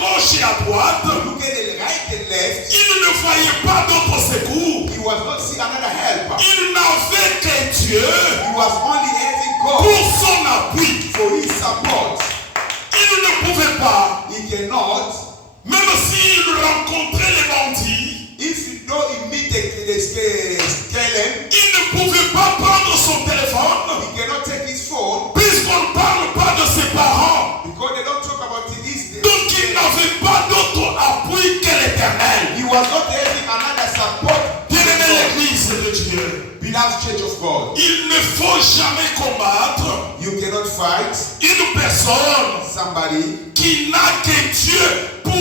gauche et à droite, look at the right and left, il ne voyait pas d'autre secours. he was not seeing another helper. Il n'avait que Dieu He was only having pour God son appui. for his support. Il ne pouvait pas, He cannot, même s'il rencontrait les bandits, if you know he meet the scale, il ne pouvait pas prendre son téléphone, he cannot take his phone puisqu'on ne parle pas de ses parents. because they don't talk about this. Donc il n'avait pas d'autre appui que l'Éternel. He was not having another support. Bien-aimé l'Église de Dieu, Beloved Church of God, il ne faut jamais combattre you cannot fight une personne somebody, qui n'a que Dieu pour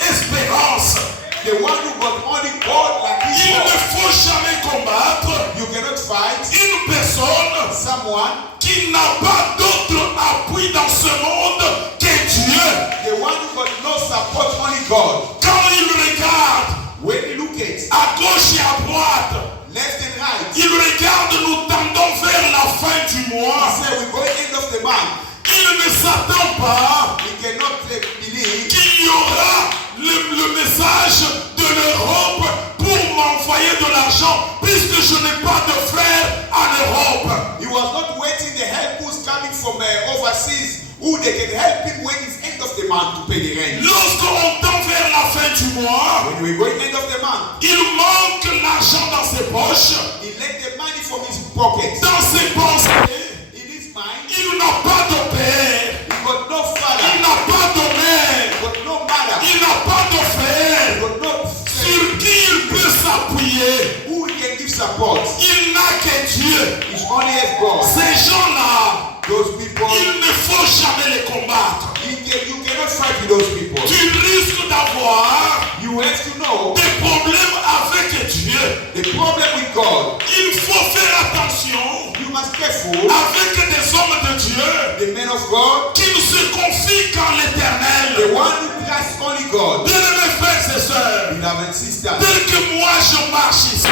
espérance. the one who got only God like Il his ne God. faut jamais combattre You cannot fight une personne someone, qui n'a pas d'autre appui dans ce monde que Dieu. the one who got no support, only God. Quand il regarde When you look at à gauche et à droite, left and right, il regarde, nous tendons vers la fin du he mois. said we're going end of the month. Il ne s'attend pas We cannot believe qu'il y aura le message de l'Europe pour m'envoyer de l'argent puisque je n'ai pas de frères en Europe. he was not waiting the help who's coming from overseas, who they can help him when it's end of the month to pay the rent. Lorsqu'on tend vers la fin du mois, When we're going end of the month, il manque l'argent dans ses poches, he let the money from his pocket. dans ses pensées. In his mind, Il n'a pas de père, he got no il father, n'a pas de mère, he got no mother, il n'a pas de he frère got no sur qui il peut s'appuyer. who he can give support. Il n'a que Dieu. He's only have God. Ces gens-là, Those people, il ne faut jamais les combattre. you cannot fight with those people. Tu risques d'avoir You have to know des problèmes avec Dieu. the problem with God. Il faut faire attention You must be careful. avec des hommes de Dieu The man of God, qui ne se confient qu'en the l'Éternel. one who trusts only God. Bien-aimés frères et sœurs, Beloved sisters, tel que moi je marche ici,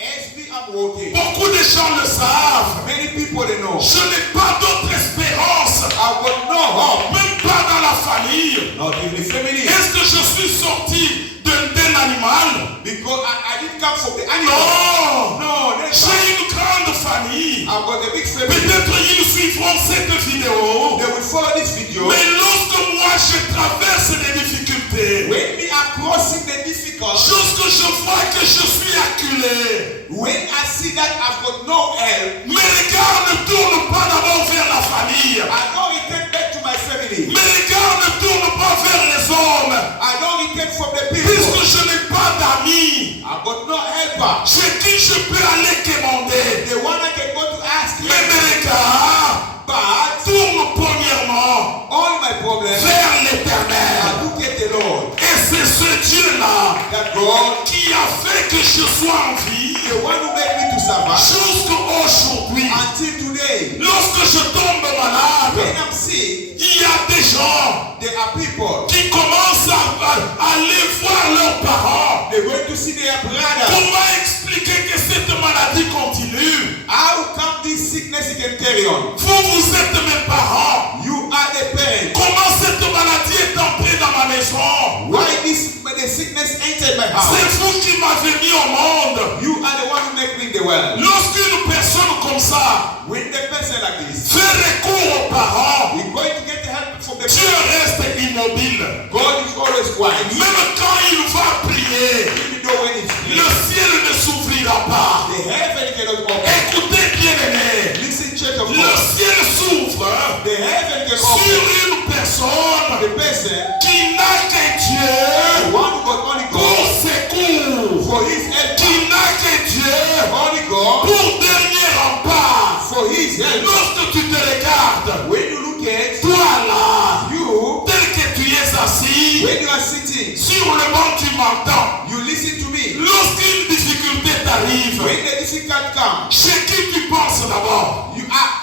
as me I'm walking, beaucoup de gens le savent. many people they know. Je n'ai pas d'autre espérance, I've got no hope, même pas dans la famille. not in the family, Est-ce que je suis sorti d'un animal? because I didn't come from the animal. Non! No, never. J'ai une grande famille. I've got a big family. Peut-être ils suivront cette vidéo. They will follow this video. Mais lorsque moi je traverse des difficultés, When we are crossing the difficult, lorsque je vois que je suis acculé, when I see that I've got no help, mes regards ne tournent pas d'abord vers la famille. I don't return back to my family. Mes regards ne tournent pas vers les hommes. I don't return from the people. Puisque je n'ai pas d'amis, I've got no helper. chez qui je peux aller quémander. The one I can go to ask Mais help. mes regards But tournent premièrement all my problems, vers l'Éternel. I look at the Lord. Et c'est ce Dieu-là That God, qui a fait que je sois en vie the one who made me to survive, jusqu'aujourd'hui. until today. Lorsque je tombe malade, When I'm sick, il y a des gens there are people. qui commencent à aller voir leurs parents. They're going to see their brother. Comment expliquer que cette maladie continue? How come this sickness can carry on? Vous êtes mes parents. You are the parent. Comment cette maladie est entrée dans ma maison? Why the sickness entered my house? C'est vous qui m'avez mis au monde. You are the one who make me in the world. Lorsqu'une personne comme ça When the person like this, fait recours aux parents, we're going to get the help from the Dieu parent. reste immobile. God is always quiet. Même quand il va prier, Even though when it's le ciel ne s'ouvrira pas. the heaven cannot open. Écoutez bien aimé, Listen, church of le God. ciel s'ouvre The heaven can sur open. une personne The person, qui n'a que the Dieu one who got only pour God, secours, for his help, qui n'a que Dieu only God, pour dernier rempart. for his help. Lorsque tu te regardes, When you look at toi là, you, tel que tu es assis when you are sitting, sur le banc, tu m'entends. you listen to me. Lorsqu'une difficulté t'arrive, When the difficult comes, chez qui tu penses d'abord?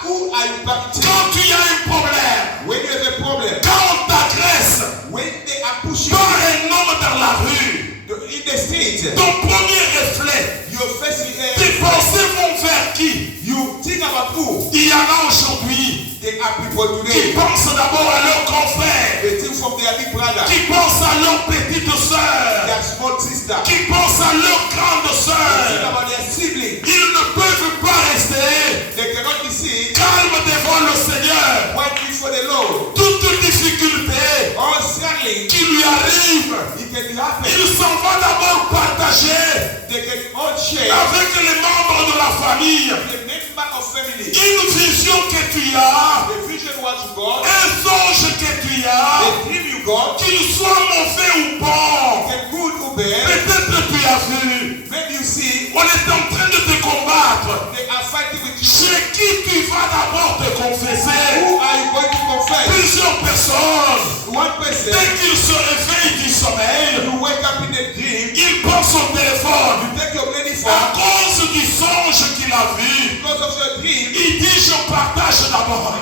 who are you back to? Quand tu as un problème, When you have a problem, quand on t'agresse when they are pushing par you un homme dans la rue, in the street, ton premier réflexe, your first tes pensées vont vers qui? you think about who? Il y en a aujourd'hui They are people qui today. pensent d'abord à leurs confrères. They think from their big brother, qui pensent à leur petite sœur, their small sister, qui pensent à leur grande think sœur. about their sibling. Ils ne peuvent pas rester They cannot be seen calmes devant le Seigneur. right before the Lord. Toute difficulté All struggling, qui lui arrive, it can be happening. il s'en va d'abord partager They can all share avec les membres de la famille the member of family. une vision que tu as, The vision what you got, un songe que tu as, the dream you got, qu'il soit mauvais ou bon. can good or bad. Peut-être tu as vu, Maybe you see on est en train de te combattre. they are fighting with you. Chez qui tu vas d'abord te confesser? Who are you going to confess? Plusieurs personnes, One person, dès qu'ils se réveillent du sommeil, you wake up in a dream, ils pensent au téléphone. you take your lady À phone, cause du songe qu'il a vu, because of your dream, il dit je partage d'abord.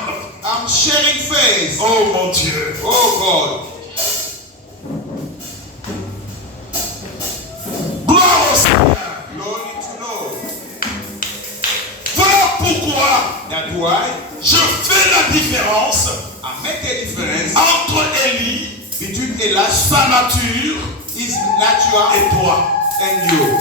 I'm sharing faith. Oh mon Dieu. Oh God. Gloire au Seigneur. Glory to Lord. Voilà pourquoi That's why je fais la différence I make a difference entre Élie, between Elijah, sa nature, his natural, et toi. and you.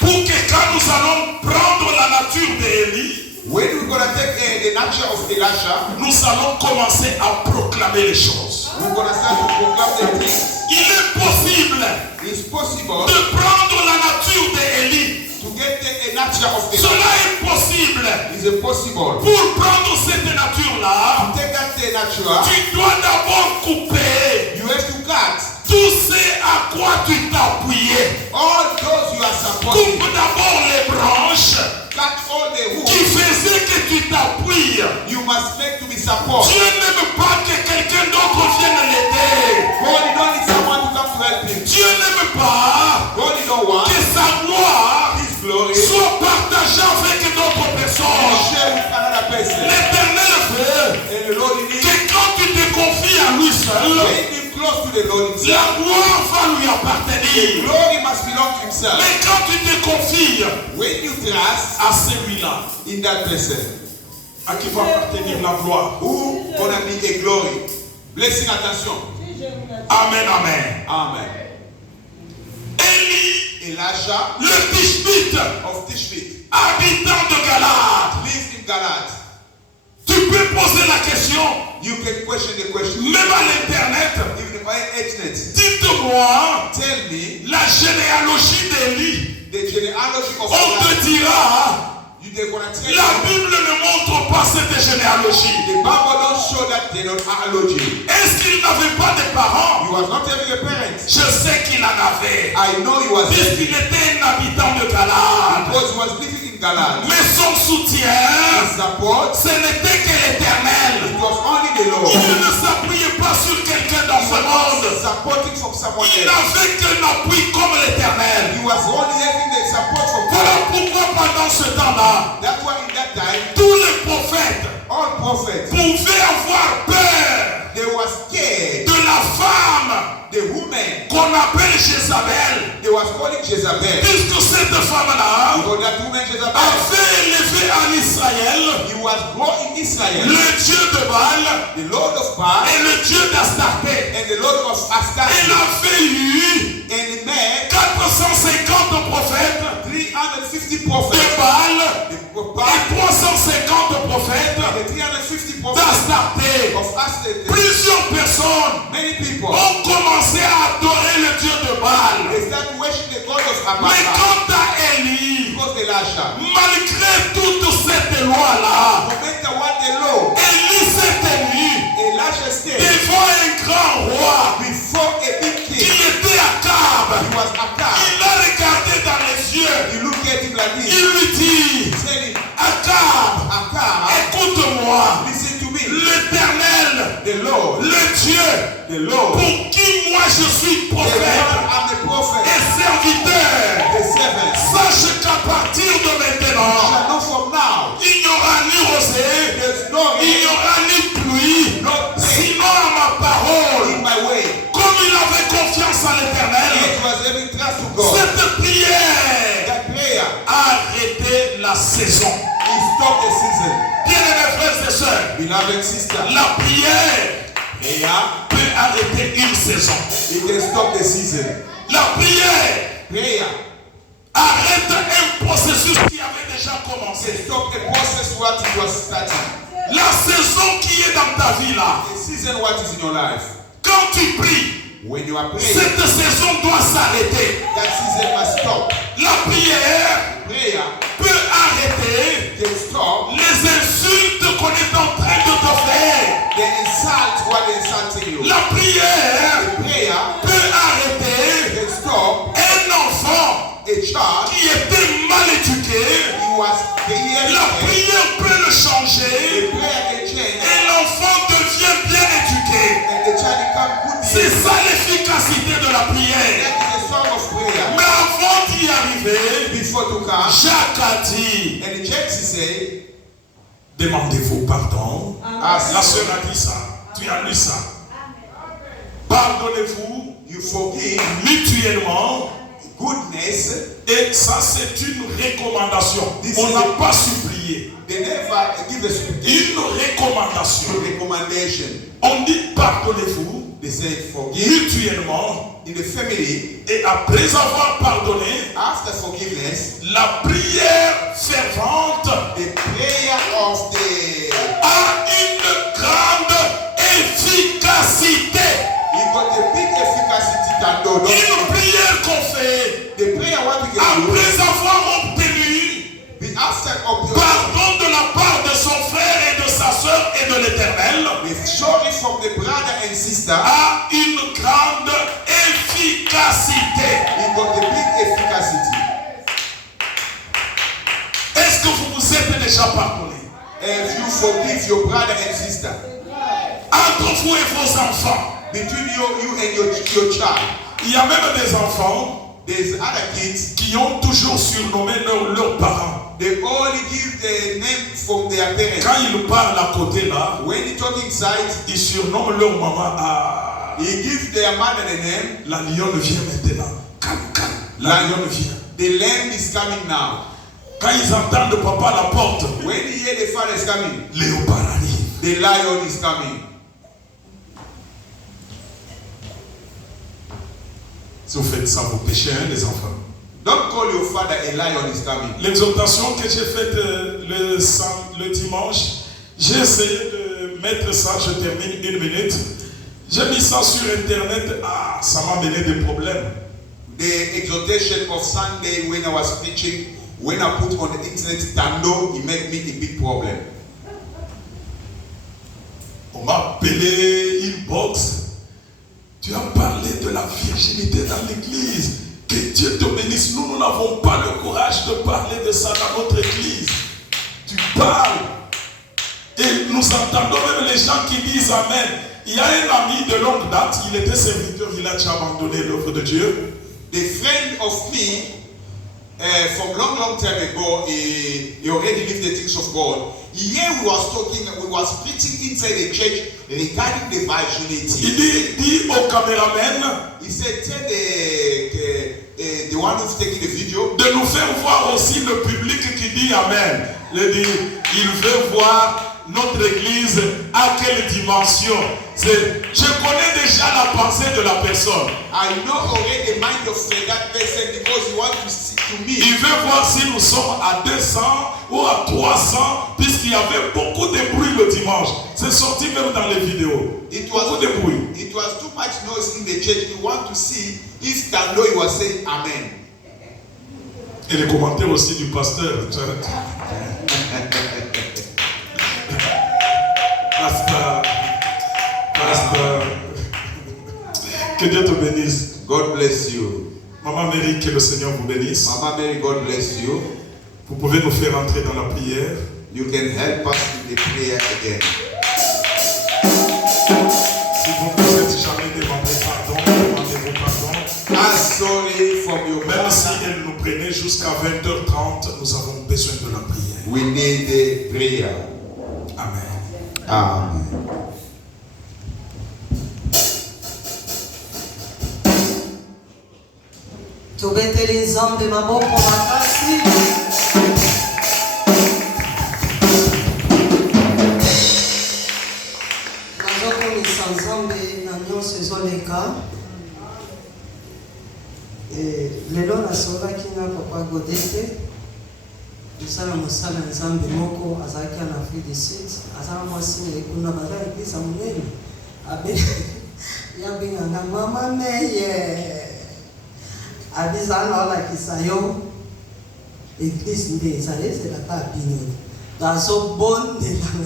Pour que quand nous allons prendre la nature d'Élie, When we're going to take the nature of Elisha, nous allons commencer à proclamer les choses. we're going to start to proclaim the things. Il est possible It's possible de prendre la nature d'Élie. to get the nature of Cela Elisha. est possible. Is it possible? Pour prendre cette nature-là, To take that the natural, tu dois d'abord couper you have to cut tout ce à quoi tu t'appuyais. all those you are supporting. Coupe d'abord les branches Cut all the qui wood faisaient que tu t'appuies. you must make to be support. Dieu n'aime pas que quelqu'un d'autre vienne l'aider. God don't need someone to come to help him. Dieu n'aime pas God don't want que sa gloire his glory to soit partagée avec d'autres personnes. share with another person. L'Éternel veut And the Lord in it, que quand tu te confies à lui seul, bring him close to the Lord himself. la gloire va lui The appartenir. glory must belong to himself. Mais quand tu te confies When you trust à celui-là, in that person, à qui va appartenir la gloire. who gonna be a glory? Blessing, attention. Amen, amen. Amen. Élie, Elisha le Tishbite, of Tishbit habitant de Galate. lives in Galat. Tu peux poser la question, You can question the question. même à l'internet. Even if I internet, Dites-moi tell me la généalogie d'Élie. the genealogy of On te Elisha. dira, They're gonna tell la you. Bible ne montre pas cette généalogie. The Bible don't show that they're not genealogy. Est-ce qu'il n'avait pas de parents? He was not having a parent. Je sais qu'il en avait. I know he was Puisqu'il était un habitant de Galate. because he was living in Galat. Mais son soutien, His support, ce n'était que l'Éternel. it was only the Lord. Il ne s'appuyait pas sur quelqu'un dans ce monde. Supporting from someone Il else. n'avait qu'un appui comme l'Éternel. He was only having the support from Voilà God. pourquoi pendant ce temps-là, That's why in that time, tous les prophètes all prophets, pouvaient avoir peur they were scared. de la femme The woman, qu'on appelle Jézabel. they was calling Jezebel. Puisque cette femme-là Because that woman Jezebel, avait élevé en Israël he was born in Israel. le dieu de Baal The Lord of Baal et le dieu d'Astarté. and the Lord of Elle Astarte. avait eu And he met 450 prophètes 350 de prophets. Baal The et Baal 350 prophètes and the 350 prophets d'Astarté. of Astarte. Plusieurs personnes Many people, ont commencé à adorer le dieu de Baal. they start to worship the God of Mais Abba. quant à Élie, Because Elisha, malgré toute cette loi-là, no matter what the law, Élie s'est tenu Elisha stayed devant un grand roi before a big qui king. était Akab. He was attacked. Il l'a regardé dans les yeux. He looked at him like this. Il lui dit, Tell him, Akab, Akab, écoute-moi. listen to me. L'Éternel, The Lord, le Dieu, the Lord, pour qui moi je suis the prophète one I'm the prophet, et serviteur, the servant. sache qu'à partir de maintenant, Shall know from now, il n'y aura ni rosée, there's no il n'y rain, aura ni pluie, no rain sinon à ma parole. in my way. Comme il avait confiance en l'Éternel, It was having trust to God. cette prière That prayer, a arrêté la saison. he stopped the season. Bien-aimés frères et sœurs, Beloved sister, la prière Prayer, peut arrêter une saison. it can stop the season. La prière Prayer arrête un processus qui avait déjà commencé. can stop the process what it was starting. La saison qui est dans ta vie là, The season what is in your life. quand tu pries, When you are praying, cette saison doit s'arrêter. that season must stop. La prière Prayer peut arrêter can stop les insultes qu'on est en train de te faire. the insult what they insulting you. La prière Prayer peut arrêter can stop un enfant a child qui était mal éduqué. who was the La prière peut le changer prayer can change et l'enfant devient bien éduqué. and the child become good. C'est ça l'efficacité de la prière. That is the song of prayer. Mais avant d'y arriver, Before to come, Jacques a dit, and the church say, demandez-vous pardon. as La sœur a dit ça. Tu as lu ça. Pardonnez-vous you forgive mutuellement. goodness, Et ça, c'est une recommandation. On n'a pas supplié. they never give a supplication, Une recommandation. recommendation. On dit pardonnez-vous They say forgive mutuellement. in the family. Et après avoir pardonné, After forgiveness, la prière fervente the prayer of the a une grande efficacité. you got a big efficacy than those. Une prière qu'on fait The prayer what we can do après avoir obtenu be after of the pardon de la part de son frère et de sa soeur et de l'Éternel the sorry from the brother and sister. a une grande efficacité. You got a big efficacy. Est-ce que vous vous êtes déjà pardonné? If you forgive your brother and sister, Entre vous et vos enfants, between you and your child, il y a même des enfants there's other kids. qui ont toujours surnommé leurs parents. They only give the name from their parents. Quand ils parlent à côté là, When you talk inside, ils surnomment leur maman à he gives their mother the name. la lionne vient maintenant. Calme, calme. La lionne vient. The lamb is coming now. Quand ils entendent papa à la porte, When you hear the father is coming, léopard arrive. the lion is coming. Si vous faites ça, vous péchez, hein, les enfants. Don't call your father a lion is coming. L'exhortation que j'ai faite le dimanche, j'ai essayé de mettre ça, je termine 1 minute. J'ai mis ça sur internet, ça m'a mené des problèmes. The exhortation of Sunday when I was preaching, when I put on the internet Tando, it made me a big problem. On m'a appelé inbox. Tu as parlé de la virginité dans l'église. Que Dieu te bénisse. Nous n'avons pas le courage de parler de ça dans notre église. Tu parles. Et nous entendons même les gens qui disent Amen. Il y a un ami de longue date, il était serviteur, il a déjà abandonné l'œuvre de Dieu. The friend of me, from long time ago, he already lived the things of God. Here we was preaching inside the church regarding the virginity. Il dit au caméraman, He said, tell the one who's taking the video, de nous faire voir aussi le public qui dit Amen. Il veut voir notre église à quelle dimension. Je connais déjà la pensée de la personne. I know already the mind of that person because he wants to see to me. Il veut voir si nous sommes à 200 ou à 300, puisqu'il y avait beaucoup de bruit le dimanche. C'est sorti même dans les vidéos. Beaucoup de bruit. It was too much noise in the church. He want to see if Tando he was saying Amen. Et les commentaires aussi du pasteur. Pasteur. Que Dieu te bénisse. God bless you. Maman Mary, que le Seigneur vous bénisse. Mama Mary, God bless you. Vous pouvez nous faire entrer dans la prière. You can help us in the prayer again. Si vous ne vous êtes jamais demandé pardon, demandez-vous pardon. Ask sorry from your Même si brother. elle nous prenait jusqu'à 20h30, nous avons besoin de la prière. We need a prayer. Amen. Amen. Tobeteli nzambe maboko makasi. Nazokomisa nzambe lelo nasolaki na papa Godete osala mosala nzambe moko azalaki en Afrique du Sud azala mwasi na ekuna baza eglise monene yabenganga mama meye abizana olakisa yo eglise nde ezala ezelaka bino azobondela